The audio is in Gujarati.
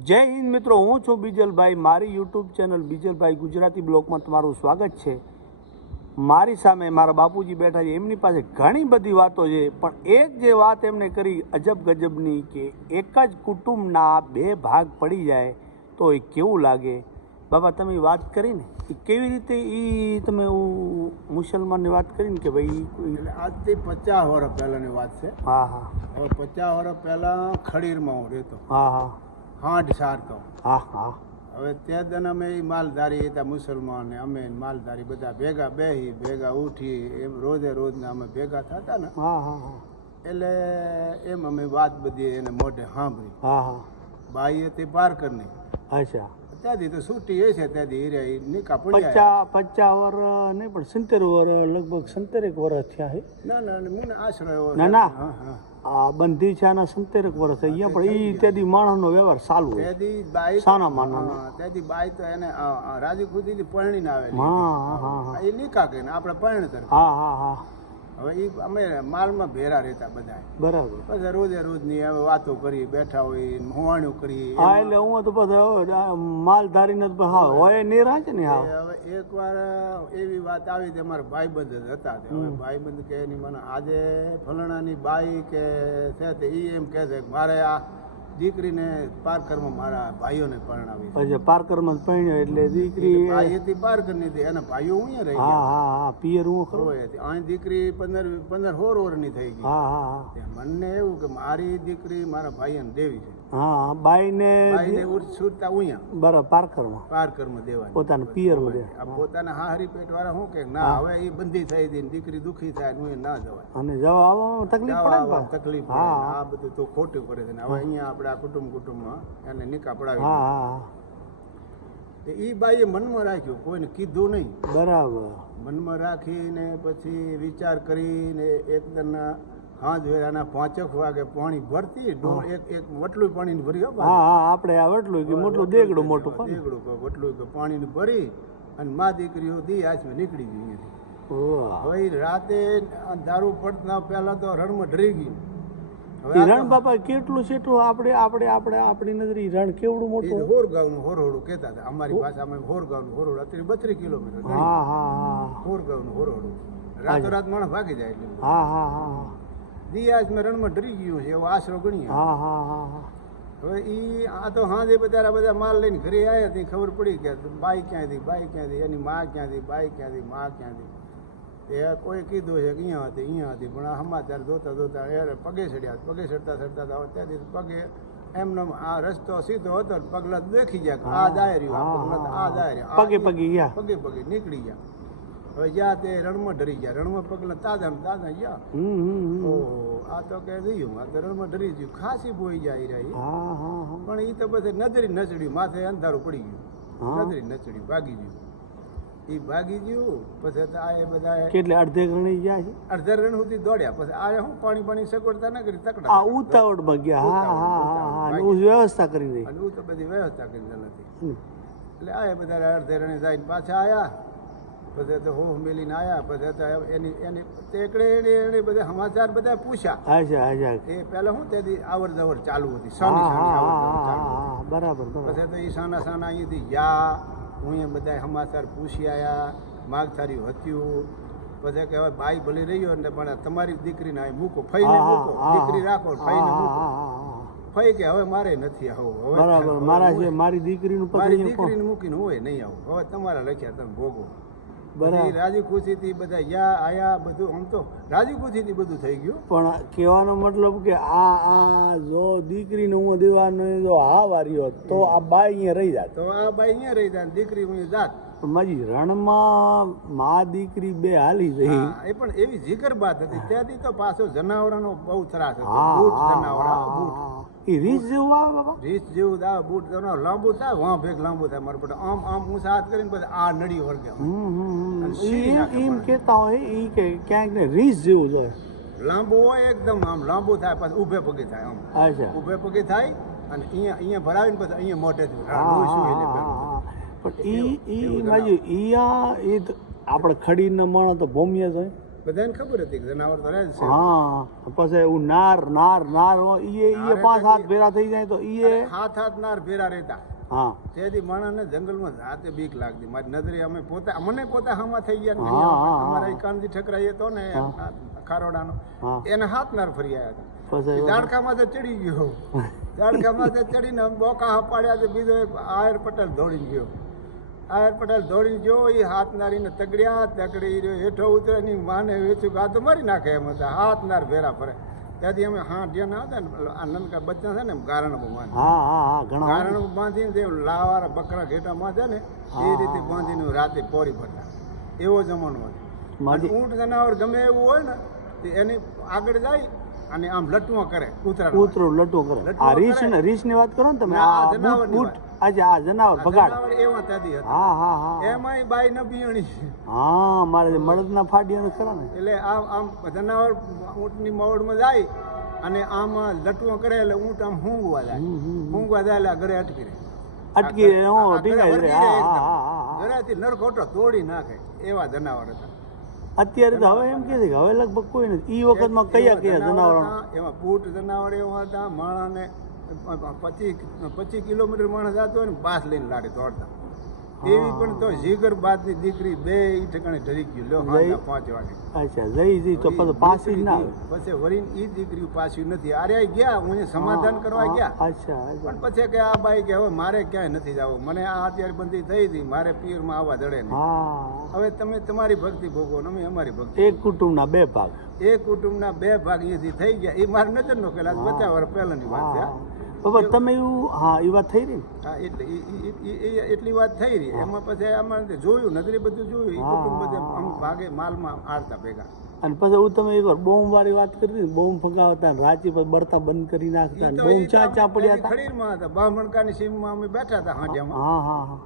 જય હિન્દ મિત્રો હું છું બીજલભાઈ. મારી યુટ્યુબ ચેનલ બીજલભાઈ ગુજરાતી બ્લોગમાં તમારું સ્વાગત છે. મારી સામે મારા બાપુજી બેઠા છે. એમની પાસે ઘણી બધી વાતો છે પણ એક જે વાત એમણે કરી અજબ ગજબની કે એક જ કુટુંબના બે ભાગ પડી જાય તો એ કેવું લાગે? બાબા તમે વાત કરીને કે કેવી રીતે એ તમે મુસલમાનની વાત કરીને કે ભાઈ આજથી પચાસ વર્ષ પહેલાંની વાત છે. હા હા. હવે પચાસ વર્ષ પહેલાં ખડીરમાં હું રહેતો. હા હા. હાંડ સારતો હા હા. હવે તે દન અમે માલધારી હતા મુસલમાન ને અમે માલધારી બધા ભેગા બેહી ભેગા ઉઠી એમ રોજે રોજના અમે ભેગા થતા ને. હા હા હા. એટલે એમ અમે વાત બધી એને મોઢે સાંભળી. હા હા. બાઈ હતી પારકરની અચ્છા. ત્યાંથી તો છૂટી એ છે ત્યાંથી હીરે નીકા પડ્યા પચાસ પચાસ વર નહીં પણ સિત્તેર વર લગભગ સિત્તેરેક વર્ષ થયા છે. ના ના મને આશરો ના, ના. હા હા. આ બંધી છે આના સંતેરક વર્ષ. થઈ ગયા પણ એ તેથી માણસનો વ્યવહાર ચાલુ સાના માનાનો? તેથી બાઈ તો એને રાજી ખુદીથી પરણીને આવે હા હા હા એ નિકા કરીને આપણે પરણતર હા હા હા. હવે એ અમે માલમાં ભેરા રહેતા બધા બરાબર. પછી રોજે રોજની હવે વાતો કરી બેઠા હોય હોવાણું કરી હા એટલે હું તો માલ ધારી તો હા હોય ને રાખે ને હવે એકવાર એવી વાત આવી તે અમારા ભાઈબંધ જ હતા હવે ભાઈબંધ કે એની મને આજે ફલાણાની બાઈ કે છે તે એ એમ કહે છે મારે આ દીકરીને પારકરમાં મારા ભાઈઓને પરણાવી અચ્છા પારકરમાં જ પરણ્યો એટલે દીકરી ભાઈ પારકર પારકરની હતી એના ભાઈઓ અહીંયા રહી હા હા હા પિયર હું ખરો? હતી. અહીં દીકરી પંદર પંદર હોર વર્ષની થઈ ગઈ. હા હા હા. મને એવું કે મારી દીકરી મારા ભાઈને દેવી છે. હા બાઈને ભાઈને ઉઠ છૂટતા ઉઅહીંયા બરાબર પારકરમાં. પારકરમાં દેવાની. પોતાના પિયરમાં દે. આ પોતાના હાહરી પેટ વાળા શું કે ના હવે એ બંધી થઈ દીકરી દુખી થાય હું ના જવાય. અને જવા આવવામાં તકલીફ પડે હા, આ બધું તો ખોટું પડે છે હવે અહીંયા આપણે આ કુટુંબ કુટુંબમાં એને નિકા પડાવી હા હા હા. એ બાઈએ મનમાં રાખ્યું કોઈને કીધું નહીં. બરાબર. મનમાં રાખીને પછી વિચાર કરીને એકદમ હાંજ વેરાના પાંચેક વાગે પાણી ભરતી એક એક વટલું પાણી ભરી હો હા આપણે આ વટલું કે મોટલું દેગડું મોટું દેગડું વટલું કે પાણીને ભરી અને મા દીકરીઓ દી હાથમાં નીકળી ગઈ અહીંયાથી. વાહ. હવે ઈ રાતે દારૂ પડતા પહેલા તો રણમાં ડરી ગઈ. હવે ઈ રણ બાપા કેટલું છેટું આપણે આપણે આપણે આપણી નજરે હિરણ રણ કેવડું મોટું? તો હોરગાંવનું હોરોડું કહેતા હતા. અમારી ભાષામાં હોરગાંવનું હોરોડું અત્યારે બત્રીસ કિલોમીટર. હા હા હા. હોરગાંવનું હોરોડું રાતોરાત માણસ ભાગી જાય હા હા હા. દિયાજ મેં રણમાં ડરી ગયું છે એવો આશરો ગણીએ. હા હા હા હા. હવે ઈ આ તો હાજે બધા બધા માલ લઈને ઘરે આવ્યા તે ખબર પડી કે બાઈ ક્યાંથી બાઈ ક્યાંથી એની માં ક્યાંથી બાઈ ક્યાંથી માં ક્યાંથી. એ કોઈ કીધું છે કે અહીંયા હતી અહીંયા હતી પણ આ સમાચાર જોતા જોતા યાર પગે ચડ્યા પગે ચડતા ચડતા હતા ત્યાંથી પગે એમનો આ રસ્તો સીધો હતો પગલા દેખી ગયા આ જાય રહ્યું આ જાય રહ્યું પગે પગે ગયા. પગે પગે નીકળી ગયા. હવે જ્યાં તે રણમાં ડરી ગયા. રણમાં પગલા તાજા તાજા ગયા. ઓહો આ તો કે રહ્યું આ તો રણમાં ડરી ગયું. ખાસી બોઈ જાય રહી. પણ એ તો પછી નજરી નચડ્યું. માથે અંધારું પડી ગયું. નજરી નચડ્યું ભાગી ગયું. એ ભાગી ગયું પછી આ એ બધા કેટલે અડધે ગણી ગયા છે? અડધે ગણ સુધી દોડ્યા. પછી આ હું પાણી પાણી સગવડતા ના કરી આ તકડા ઉતાવળમાં ગયા. હા હા હા વ્યવસ્થા કરી દઈ અને હું તો બધી વ્યવસ્થા કરી નથી. એટલે આ એ બધા અડધે રણે જઈને પાછા આયા. પછી તો હોહ મેલીને આયા પછી તો એની એની તેકડે એને એને બધા સમાચાર બધા પૂછ્યા. એ પહેલા શું તેથી આવર જવર ચાલુ હતી સાની સાની બરાબર પછી તો એ સાના સાના અહીંથી યા હું એ બધા સમાચાર પૂછી આયા માગથારી હત્યું. પછી કે હવે બાઈ ભલે રહ્યો ને પણ તમારી દીકરીને અહીં મૂકો ફઈને મૂકો દીકરી રાખો ફઈને મૂકો. ફઈ કે હવે મારે નથી આવું હવે બરાબર મારા જે મારી દીકરીનું મારી દીકરીને મૂકીને હોય નહીં આવું હવે તમારા લખ્યા તમે ભોગવો બરાબર રાજી ખુશીથી બધા યા આયા બધું આમ તો રાજી ખુશીથી બધું થઈ ગયું. પણ કહેવાનો મતલબ કે આ આ જો દીકરીને હું દેવાનો જો હા વાર્યો તો આ બાઈ અહીંયા રહી જાત. તો આ બાઈ અહીંયા રહી જાય ને દીકરી હું જાત. મારી રણમાં મા દીકરી બે હાલી જઈ એ પણ એવી જીગર બાત હતી. ત્યાંથી તો પાછો જનાવરાનો બહુ ત્રાસ હતો. બૂટ જનાવરા બૂટ. હા. એ રીસ જેવું આવે બાબા? રીસ જેવું થાય બૂટ તો લાંબુ થાય વાં ભેગ લાંબુ થાય મારે પણ આમ આમ ઊંચા હાથ કરીને પછી આ નડી સીધી એમ કહેતા હોય એ કે ક્યાંક ને રીસ જેવું જોઈએ લાંબુ હોય એકદમ આમ લાંબુ થાય પછી ઊભે પગે થાય આમ. અચ્છા. ઊભે પગે થાય અને અહીંયા અહીંયા ભરાવીને પછી અહીંયા મોટે હા, હા, હા, હા. પણ એ ઈ બાજુ ઈ આ એ આપણે ખડીને માણો તો ભૂમ્યા જ હોય. બધાને ખબર હતી જનાવર ધરાય છે. હા પછી એવું નાર નાર નાર ઈએ ઈએ પાંચ હાથ ભેરા થઈ જાય તો ઈએ હાથ હાથ નાર ભેરા રહેતા. હા. તેથી માણસને જંગલમાં જાતે બીક લાગતી. મારી નજરે અમે પોતા મને પોતા હામાં થઈ ગયા. અમારા ઈ કાનજી ઠકરાઈ હતો ને ખારોડાનો. એને હાથ નાર ફરી આવ્યા હતા. દાડકામાં તો ચડી ગયો. દાડકામાં તો ચડીને બોકા હપાડ્યા તો બીજો એક આયર પટેલ દોડી ગયો. આયર પટેલ દોડીને ગયો એ હાથ નારીને તગડ્યા તગડી રહ્યો હેઠો ઉતરે ની માને વેચ્યું ગાતો મારી નાખે એમ હતા. હાથ નાર ભેરા ફરે. ત્યાંથી અમે હા જ્યાં આવતા ને આ નનકા બચ્ચા છે ને ગારણમાં બાંધી હા બાંધીને તે લાવારા બકરા ઘેટા બાંધે ને એ રીતે બાંધીને રાતે પોરી ભરતા. એવો જમાનો હતો. ઊંટ જનાવર ગમે એવું હોય ને એની આગળ જાય અને આમ લટવા કરે કૂતરા કૂતરો લટો કરે. આ રીસ કરે. ને રીસની વાત કરો ને તમે આ ઊંટ બૂટ આજે આ જનાવર ભગાડ. એવા હા હા હા. એમાંય બાઈ ન બિયાણી હા મારે મળદના ફાડિયા ખરા ને. એટલે આમ આમ જનાવર ઊંટની મોવડમાં જાય અને આમ લટવો કરે એટલે ઊંટ આમ હુંગવા જાય હમ. જાય એટલે ઘરે અટકી રહે. અટકી રહે હો હા રહે. હા. ઘરેથી નરખોટો તોડી નાખે એવા જનાવર હતા. અત્યારે તો હવે એમ કે છે કે હવે લગભગ કોઈ નથી. ઈ વખતમાં કયા કયા જનાવરો એમાં એવા બૂટ જનાવર એવા હતા માણસને પચીસ પચીસ કિલોમીટર માણસ જતો હોય ને બાસ લઈને લાડે દોડતા. એવી પણ તો જીગર બાદની દીકરી બે ઈ ઠેકાણે ઢરી ગયું લો પાંચ વાગે. અચ્છા લઈ જઈ તો પછી પાછી ના પછી વરીને ઈ દીકરી પાછી નથી. આરે ગયા હું સમાધાન કરવા ગયા. અચ્છા. પણ પછી કે આ બાઈ કે હવે મારે ક્યાંય નથી જવું? મને આ અત્યારે બંધી થઈ હતી મારે પિયરમાં આવવા દડે નહીં. હવે તમે તમારી ભક્તિ ભોગવો ને અમે અમારી ભક્તિ. એક કુટુંબના બે ભાગ. એક કુટુંબના બે ભાગ એથી થઈ ગયા. એ મારે નજર નો પેલા પચાસ વર્ષ પહેલાની વાત છે. હા તમે એવું હા એ વાત થઈ રહી હા એટલે એટલી વાત થઈ રહી. એમાં પછી આમાં જોયું નજરે બધું જોયું એ કુટુંબ બધે અમુક ભાગે માલમાં આવતા ભેગા. અને પછી હું તમે એકવાર બોમ્બ વાળી વાત કરી બોમ્બ ફગાવતા રાંચી પર બળતા બંધ કરી નાખતા બોમ્બ ચા ચા પડ્યા હતા. ખડીરમાં હતા બામણકાની સીમમાં અમે બેઠા હતા હાંડિયામાં. હા હા હા.